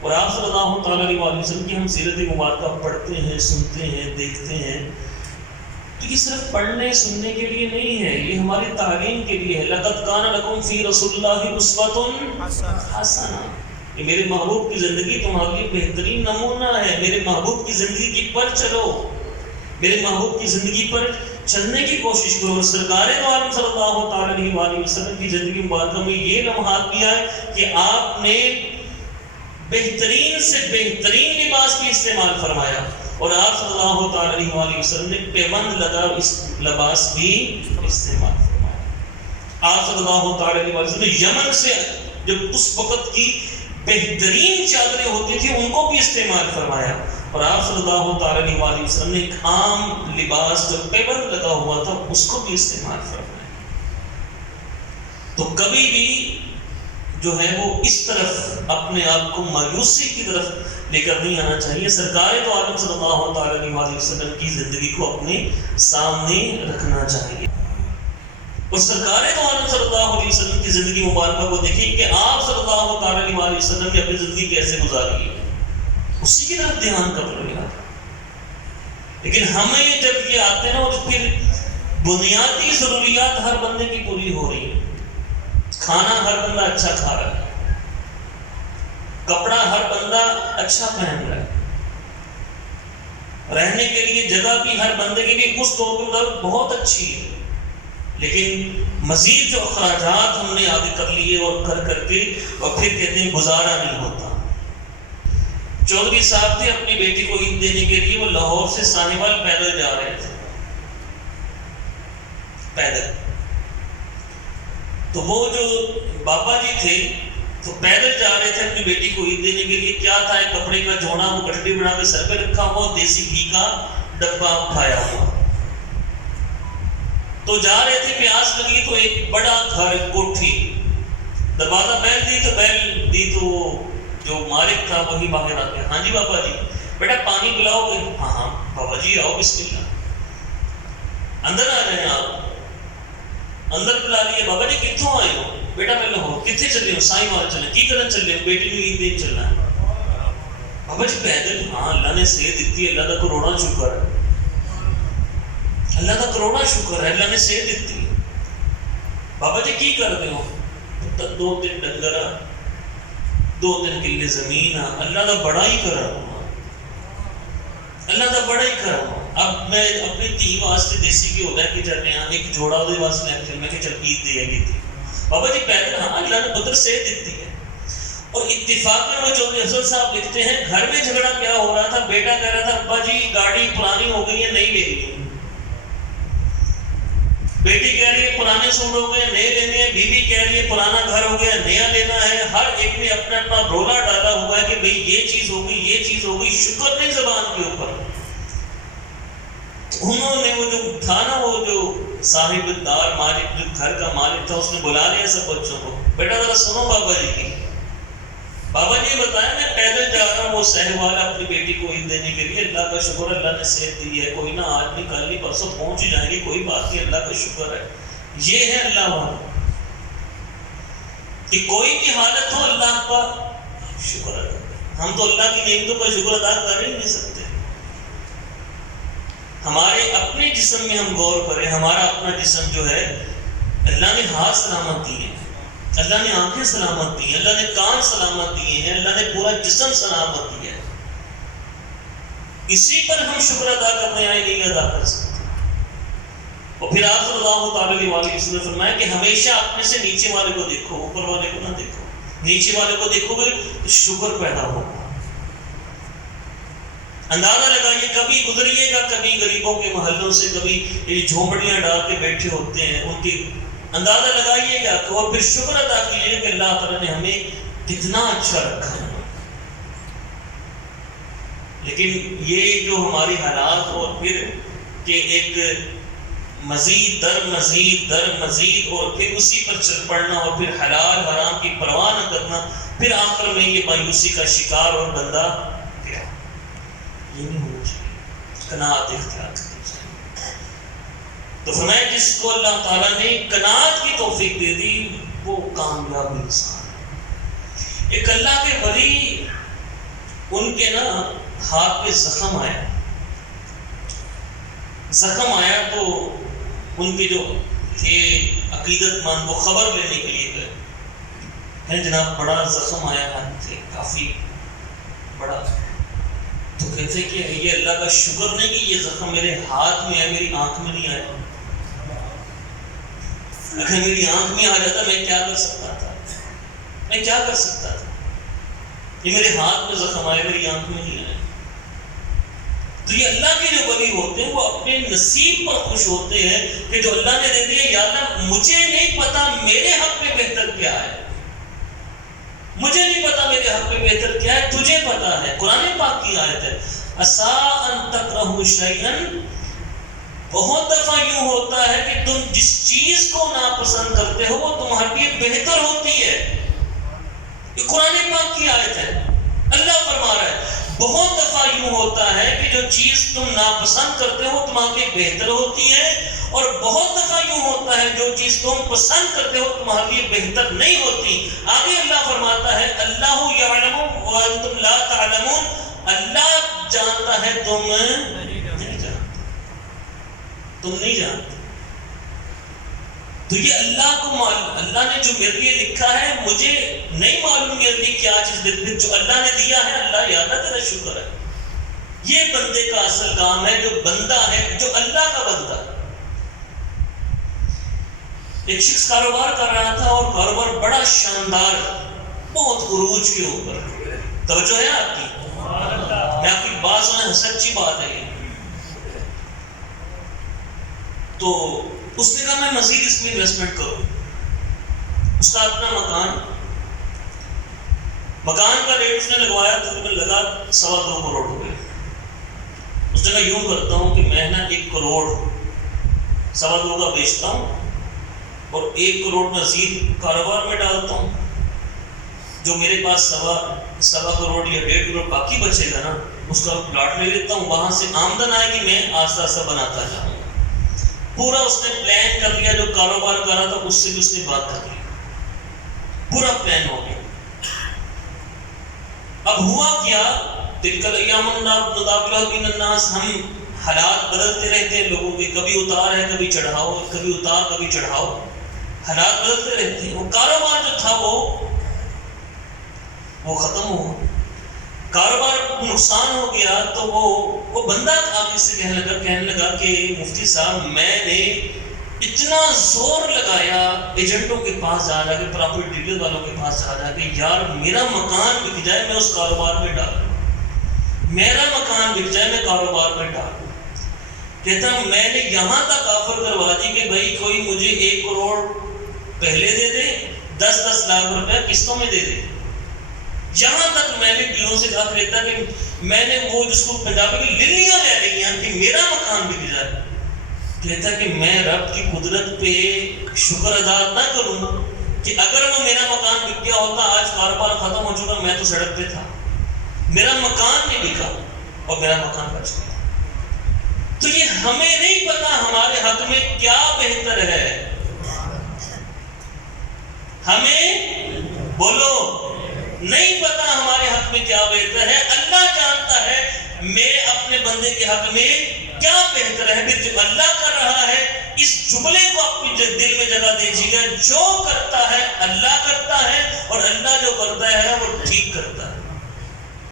اور آپ صلی اللہ تعالیٰ علیہ وسلم کی ہم سیرت مبارکہ پڑھتے ہیں، سنتے ہیں، دیکھتے ہیں، تو یہ صرف پڑھنے سننے کے لیے نہیں ہے، یہ ہماری تعلیم کے لیے ہے۔ لَقَدْ كَانَ لَكُمْ فِي رَسُولِ اللَّهِ أُسْوَةٌ حَسَنَةٌ، یہ میرے محبوب کی زندگی تمہارے لیے بہترین نمونہ ہے۔ میرے محبوب کی زندگی پر چلو، میرے محبوب کی زندگی پر چلنے کی کوشش کرو۔ اور سرکار دو عالم صلی اللہ تعالیٰ علیہ وسلم کی زندگی مبارکہ میں یہ لمحات بھی آئے کہ آپ نے بہترین سے بہترین لباس بھی استعمال فرمایا، اور آپ صلی اللہ تعالیٰ علیہ وسلم نے پیوند لگا اس لباس بھی استعمال فرمایا۔ آپ صلی اللہ تعالیٰ علیہ وسلم نے یمن سے جب اس وقت کی بہترین چادریں ہوتی تھی ان کو بھی استعمال فرمایا، اور آپ صلی اللہ تعالیٰ علیہ وسلم نے ایک عام لباس جو پیوند لگا ہوا تھا اس کو بھی استعمال فرمایا۔ تو کبھی بھی جو ہے وہ اس طرف اپنے آپ کو مایوسی کی طرف لے کر نہیں آنا چاہیے۔ سرکار دو عالم صلی اللہ تعالیٰ علیہ وسلم کی زندگی کو اپنے سامنے رکھنا چاہیے، اور سرکار دو عالم صلی اللہ علیہ وسلم کی زندگی مبارکہ کو دیکھیں کہ آپ صلی اللہ تعالیٰ علیہ وسلم نے اپنی زندگی کیسے گزاری ہے، اسی کی طرف دھیان کر لگا۔ لیکن ہمیں جب یہ آتے ہیں نا، اور پھر بنیادی ضروریات ہر بندے کی پوری ہو رہی ہے، کھانا ہر بندہ اچھا کھا رہا ہے، کپڑا ہر بندہ اچھا پہن رہا ہے، رہنے کے لیے جگہ بھی ہر بندے کے لیے اس طور پر بہت اچھی ہے، لیکن مزید جو اخراجات ہم نے آگے کر لیے اور کر کے اور پھر کہتے ہیں گزارا نہیں ہوتا۔ چودھری صاحب تھے، اپنی بیٹی کو عید دینے کے لیے وہ لاہور سے سانیوال پیدل جا رہے تھے، پیدل۔ تو وہ جو بابا جی تھے تو پیدل جا رہے تھے اپنی بیٹی کو عید دینے کے لیے، کیا تھا ایک کپڑے کا جوڑا وہ گٹھڑی بنا کے سر پہ رکھا ہوا، دیسی گھی کا ڈبہ اٹھایا ہوا، تو جا رہے تھے، پیاس لگی تو ایک بڑا گھر کوٹھی، دروازہ بیل دی تو جو مالک تھا وہی باہر آ گیا، ہاں جی بابا جی بیٹا پانی پلاؤ گے؟ ہاں ہاں بابا جی آؤ بسم اللہ، اندر آ جائیں آپ۔ اندر بلا لیے، بابا جی کتوں آئے ہو؟ بیٹا میں لاہور۔ کتنے چلے ہو؟ سائی مال چلے۔ کی کرن چلے ہو؟ بیٹی کو عید دین چلنا ہے۔ بابا جی پیدل؟ ہاں اللہ نے صحت دیتی ہے، اللہ کا کروڑا شکر ہے، اللہ کا کروڑا شکر ہے، اللہ نے صحت دیتی ہے۔ بابا جی کی کر رہے ہو؟ 2-3 ڈنگر، 2-3 کلے زمین، اللہ کا بڑا ہی کرم، اللہ کا بڑا ہی کرم۔ اب میں اپنی تھی واسطے دیسی کی ہوتا ہے کہ چل رہے ہیں، ایک جوڑا دے واسطے میں کہ چل عید دے گی تھی۔ بابا جی پیدل؟ ہاں اللہ نے بدر صحت دیتی ہے۔ اور اتفاق میں وہ چودھری افضل صاحب لکھتے ہیں گھر میں جھگڑا کیا ہو رہا تھا، بیٹا کہہ رہا تھا ابا جی گاڑی پرانی ہو گئی ہے نئی لینی ہے، بیٹی کہہ رہی ہے پرانے سوٹ ہو گئے نئے لینے ہیں، بیوی کہہ رہی ہے پرانا گھر ہو گیا نیا لینا ہے۔ ہر ایک نے اپنا اپنا رولا ڈالا ہوا ہے کہ بھئی یہ چیز ہو گئی، یہ چیز ہو گئی، شکر نہیں زبان کے اوپر۔ انہوں نے وہ جو تھا نا، وہ جو صاحب دار مالک، جو گھر کا مالک تھا، اس نے بلا لیا سب بچوں کو، بیٹا ذرا سنو بابا جی کی۔ بابا جی بتایا میں پیدل جا رہا ہوں وہ سہوال اپنی بیٹی کو عید دینے کے لیے، اللہ کا شکر اللہ نے صحت دی ہے، کوئی نہ آج نہیں کل نہیں پرسوں پہنچ ہی جائیں گے، کوئی بات نہیں اللہ کا شکر ہے۔ یہ ہے اللہ والا کہ کوئی بھی حالت ہو اللہ کا شکر ادا کریں۔ ہم تو اللہ کی نعمتوں کا شکر ادا کر ہی نہیں سکتے۔ ہمارے اپنے جسم میں ہم غور کریں، ہمارا اپنا جسم جو ہے اللہ نے ہاتھ سلامت دیے ہیں، اللہ نے آنکھیں سلامت دی ہیں، اللہ نے کان سلامت دیے ہیں، اللہ نے پورا جسم سلامت دیا ہے، اسی پر ہم شکر ادا کرنے آئے نہیں ادا کر سکتے۔ اور پھر آپ صلی اللہ تعالیٰ علیہ وسلم نے فرمایا کہ ہمیشہ اپنے سے نیچے والے کو دیکھو، اوپر والے کو نہ دیکھو، نیچے والے کو دیکھو گے تو شکر پیدا ہوگا۔ اندازہ لگائیے، کبھی گزریے گا کبھی غریبوں کے محلوں سے، کبھی یہ جھونپڑیاں ڈال کے بیٹھے ہوتے ہیں، ان کی اندازہ لگائیے گا اور پھر شکر ادا کیجیے کہ اللہ تعالیٰ نے ہمیں کتنا اچھا رکھا ہے۔ لیکن یہ جو ہماری حالات، اور پھر کہ ایک مزید در مزید اور پھر اسی پر چل پڑنا، اور پھر حلال حرام کی پرواہ نہ کرنا، پھر آخر میں یہ مایوسی کا شکار اور بندہ گیا۔ یہ نہیں ہونا چاہیے، قناعت اختیار کرنی چاہیے۔ تو فرمایا جس کو اللہ تعالیٰ نے قناعت کی توفیق دے دی وہ کامیاب انسان ہے۔ ایک اللہ کے ولی ان کے نا ہاتھ پہ زخم آیا تو ان کے جو تھے عقیدت مند وہ خبر لینے کے لیے گئے کہ جناب بڑا زخم آیا ہاتھ سے، کافی بڑا. تو کہتے کہ یہ اللہ کا شکر نہیں کہ یہ زخم میرے ہاتھ میں ہے، میری آنکھ میں نہیں آیا. اگر میری آنکھ میں آ جاتا میں کیا کر سکتا تھا؟ یہ میرے ہاتھ میں زخم آیا، میری آنکھ میں نہیں آیا. تو یہ اللہ کے جو ولی ہوتے ہیں وہ اپنے نصیب پر خوش ہوتے ہیں کہ جو اللہ نے دے دیا. یا اللہ مجھے نہیں پتا میرے حق میں بہتر کیا ہے، مجھے نہیں پتا میرے حق میں بہتر کیا ہے، تجھے پتا ہے. قرآن پاک کی آیت ہے عَسَىٰ أَن تَكْرَهُوا شَيْئًا. بہت دفعہ یوں ہوتا ہے کہ تم جس چیز کو ناپسند کرتے ہو وہ تمہارے لیے بہتر ہوتی ہے. یہ قرآن پاک کی آیت ہے. اللہ فرما رہا ہے بہت دفعہ یوں ہوتا ہے کہ جو چیز تم ناپسند کرتے ہو تمہارے لیے بہتر ہوتی ہے، اور بہت دفعہ یوں ہوتا ہے جو چیز تم پسند کرتے ہو تمہارے لیے بہتر نہیں ہوتی. آگے اللہ فرماتا ہے اللہ یعلم وانتم لا تعلمون. اللہ جانتا ہے تم نہیں جانتے. تو یہ اللہ نے جو میرے لیے لکھا ہے مجھے نہیں معلوم میرے لیے کیا چیز جو اللہ نے دیا ہے. اللہ یا اللہ تیرا شکر ہے. یہ بندے کا اصل کام ہے، جو بندہ ہے جو اللہ کا بندہ ہے. ایک شخص کاروبار کر رہا تھا اور کاروبار بڑا شاندار، بہت عروج کے اوپر. توجہ ہے آپ کی؟ میں آپ کی بات سنا، سچی بات ہے یہ. تو اس نے کہا میں مزید اس میں انویسٹمنٹ کروں. اس کا اپنا مکان کا ریٹ اس نے لگوایا، تقریباً لگا 2.25 کروڑ روپے. اس نے کہا یوں کرتا ہوں کہ میں نا 1 کروڑ 2.25 کا بیچتا ہوں اور 1 کروڑ مزید کاروبار میں ڈالتا ہوں. جو میرے پاس 2.25 کروڑ یا 1.5 کروڑ باقی بچے گا نا اس کا پلاٹ لے لیتا ہوں، وہاں سے آمدن آئے گی، میں آہستہ آہستہ بناتا جاؤں. پورا اس نے پلان کر لیا. جو کاروبار کر رہا تھا اس سے بھی اس نے بات کر لی، پورا پلان ہو گیا. اب ہوا کیا، تلک الایام نداولها بین الناس. ہم حالات بدلتے رہتے ہیں لوگوں کے، کبھی اتار ہے کبھی چڑھاؤ، کبھی اتار کبھی چڑھاؤ، حالات بدلتے رہتے ہیں. وہ کاروبار جو تھا وہ ختم ہوا، کاروبار نقصان ہو گیا. تو وہ بندہ آگے سے کہنے لگا کہ مفتی صاحب میں نے اتنا زور لگایا ایجنٹوں کے پاس جا کے، پراپرٹی ڈیلر والوں کے پاس جا کے، یار میرا مکان بک جائے میں اس کاروبار میں ڈالوں، میرا مکان بک جائے میں کاروبار میں ڈالوں. کہتا میں نے یہاں تک آفر کروا دی کہ بھائی کوئی مجھے 1 کروڑ پہلے دے دے، 10 لاکھ روپے قسطوں میں دے دے. یہاں تک میں نے دلوں سے کہا لیتا کہ میں نے وہ جس کو پنجابی کی للیاں لے رہی ہیں کہ میرا مکان بک جائے. کہتا کہ میں رب کی قدرت پہ شکر ادا نہ کروں کہ اگر وہ میرا مکان بک گیا ہوتا، آج کاروبار ختم ہو چکا، میں تو سڑک پہ تھا. میرا مکان نہیں بکا اور میرا مکان بچ گیا. تو یہ ہمیں نہیں پتا ہمارے حق میں کیا بہتر ہے. ہمیں بولو نہیں پتا ہمارے حق میں کیا بہتر ہے. اللہ جانتا ہے میرے اپنے بندے کے حق میں کیا بہتر ہے. پھر جو اللہ کر رہا ہے اس جملے کو اپنے دل میں جگہ دیجیے گا، جو کرتا ہے اللہ کرتا ہے، اور اللہ جو کرتا ہے وہ ٹھیک کرتا ہے.